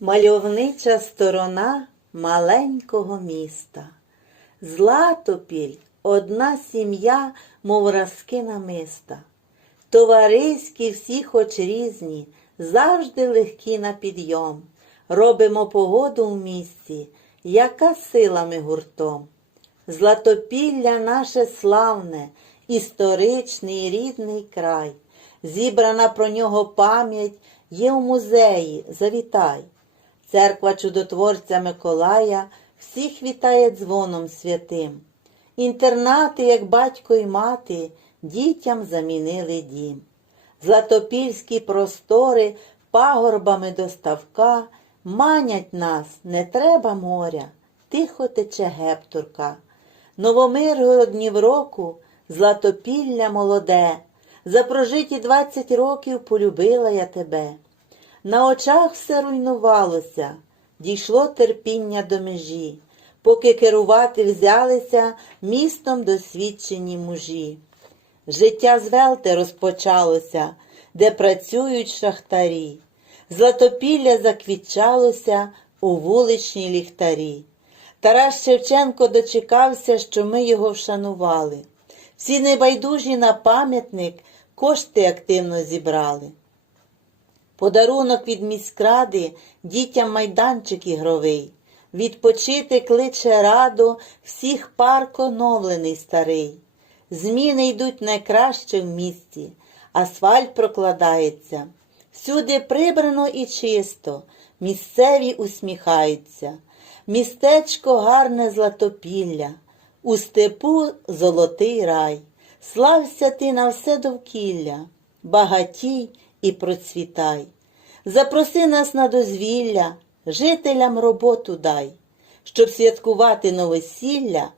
Мальовнича сторона маленького міста. Златопіль одна сім'я, мов разки намиста. Товариські всі хоч різні, завжди легкі на підйом. Робимо погоду в місті, яка силами гуртом. Златопілля наше славне, історичний рідний край. Зібрана про нього пам'ять є в музеї, завітай. Церква чудотворця Миколая всіх вітає дзвоном святим. Інтернати, як батько й мати, дітям замінили дім. Златопільські простори пагорбами до ставка манять нас, не треба моря, тихо тече гептурка. Новомиргороднів року златопілля молоде, за прожиті двадцять років полюбила я тебе. На очах все руйнувалося, дійшло терпіння до межі, поки керувати взялися містом досвідчені мужі. Життя звелте розпочалося, де працюють шахтарі. Златопілля заквітчалося у вуличній ліхтарі. Тарас Шевченко дочекався, що ми його вшанували. Всі небайдужі на пам'ятник кошти активно зібрали. Подарунок від міськради дітям майданчик ігровий. Відпочити кличе раду всіх парк оновлений старий. Зміни йдуть найкраще в місті, асфальт прокладається. Всюди прибрано і чисто, місцеві усміхаються. Містечко гарне златопілля, у степу золотий рай. Слався ти на все довкілля, багатій і процвітай. Запроси нас на дозвілля, жителям роботу дай, щоб святкувати новосілля,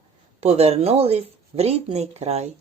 повернулись в рідний край.